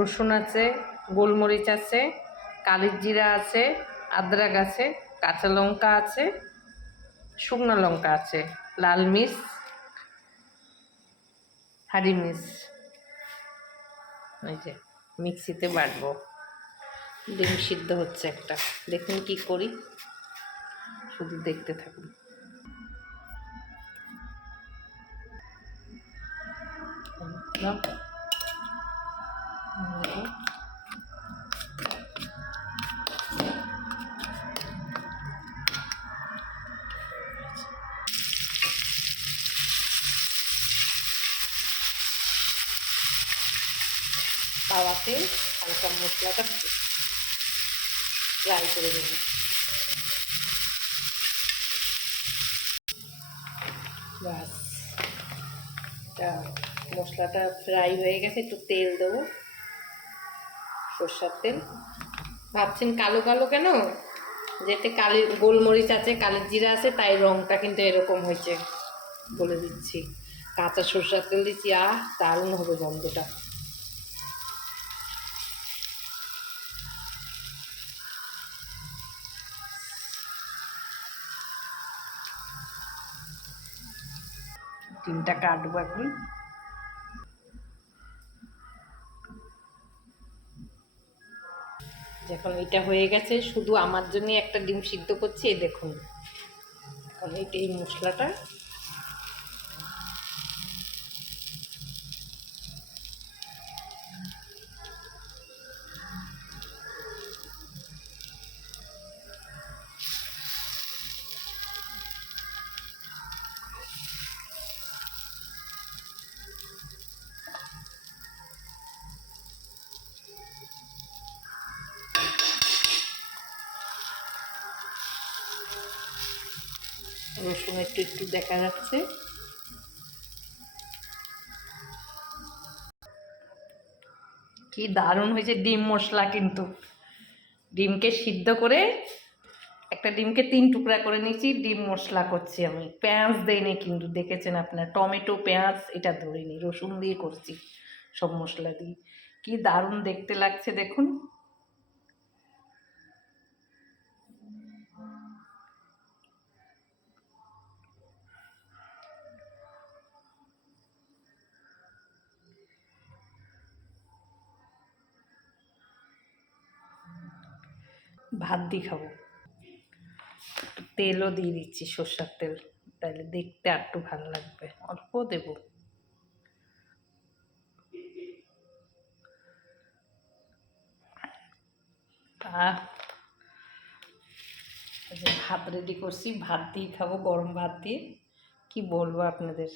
রসুন আছে, গোলমরিচ আছে, কালির জিরা আছে, আদরক আছে, কাঁচা লঙ্কা আছে, শুকনো লঙ্কা আছে, লাল মির্চ, হারি মির্চ। এই যে মিক্সিতে বাটবো। ডিম সিদ্ধ হচ্ছে একটা, দেখুন কি করি, শুধু দেখতে থাকুন। তাওয়াতে হালকা মশলাটা ফ্রাই করে নেব। বাস, মশলাটা ফ্রাই হয়ে গেছে। একটু তেল দেবো, সরষের তেল। ভাবছেন কালো কালো কেন? যেতে কালি গোলমরিচ আছে, কালির জিরা আছে, তাই রঙটা কিন্তু এরকম হয়েছে, বলে দিচ্ছি। কাঁচা সরষের তেল দিচ্ছি, দারুণ হবে গন্ধটা। ডিমটা কাটবো এখন। যখন এটা হয়ে গেছে, শুধু আমার জন্য একটা ডিম সিদ্ধ করছি, এই দেখুন। এখন এই মশলাটা রসুন একটু একটু দেখা যাচ্ছে। কি দারুণ হয়েছে ডিম মশলা। কিন্তু ডিমকে সিদ্ধ করে, একটা ডিমকে 3 টুকরা করে নিয়েছি, ডিম মশলা করছি আমি। পেঁয়াজ দেইনি কিন্তু, দেখেছেন আপনার, টমেটো পেঁয়াজ এটা ধরিনি, রসুন দিয়ে করছি, সব মশলা দিয়ে। কি দারুণ দেখতে লাগছে দেখুন। ভাত দিয়ে খাবো। তেলও দিয়ে দিচ্ছি, সরষের তেল, তাহলে দেখতে আর একটু ভালো লাগবে। অল্প দেব। ভাত রেডি করছি, ভাত দিয়ে খাবো, গরম ভাত দিয়ে। কি বলবো আপনাদের।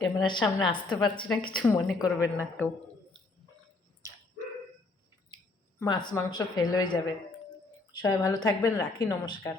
ক্যামেরার সামনে আসতে পারছি না, কিছু মনে করবেন না কেউ। মাছ মাংস ফেল হয়ে যাবে। সবাই ভালো থাকবেন, রাখি, নমস্কার।